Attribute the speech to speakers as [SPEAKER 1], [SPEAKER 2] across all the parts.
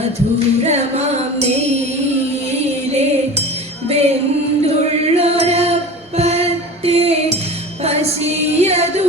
[SPEAKER 1] മധുരമാം നീലേ വെന്തുള്ളൊരപ്പത്തെ പശിയതു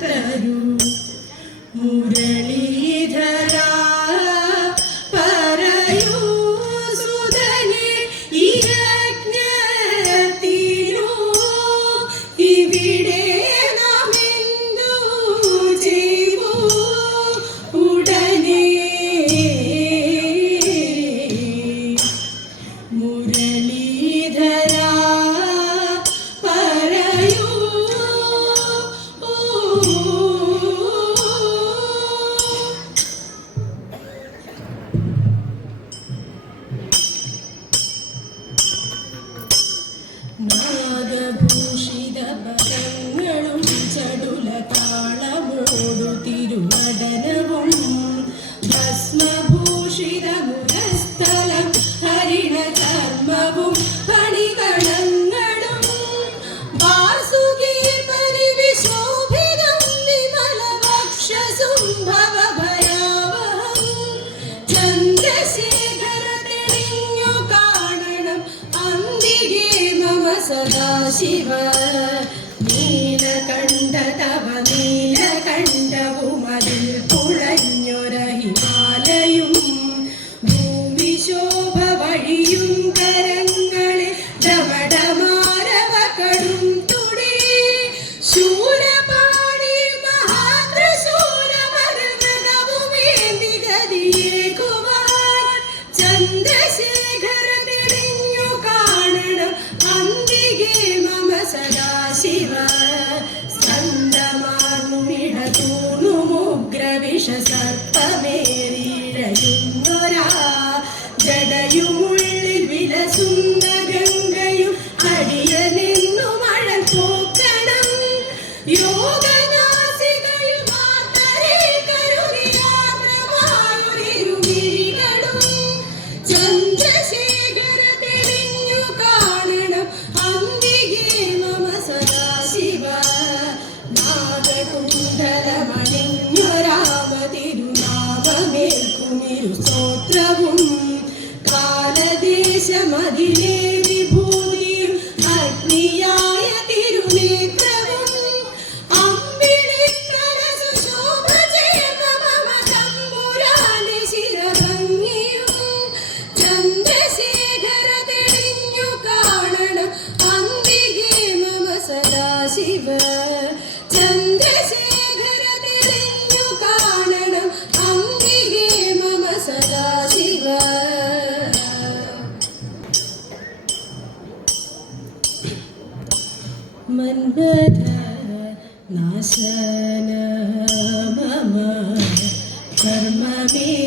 [SPEAKER 1] തരൂ മുരളീധരാ പറയൂ സുതനെ യജ്ഞത്തിനോ ഇവിടെ നാമെന്തു ചെയ്യൂ ഉടനെ മുരളീധര ജഗത നാശന മമ കർമ്മമേ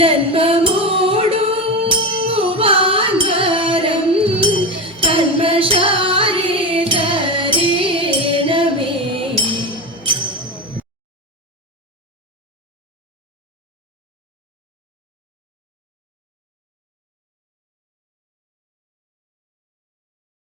[SPEAKER 1] കർമ്മമേവമോ ജന്മമോ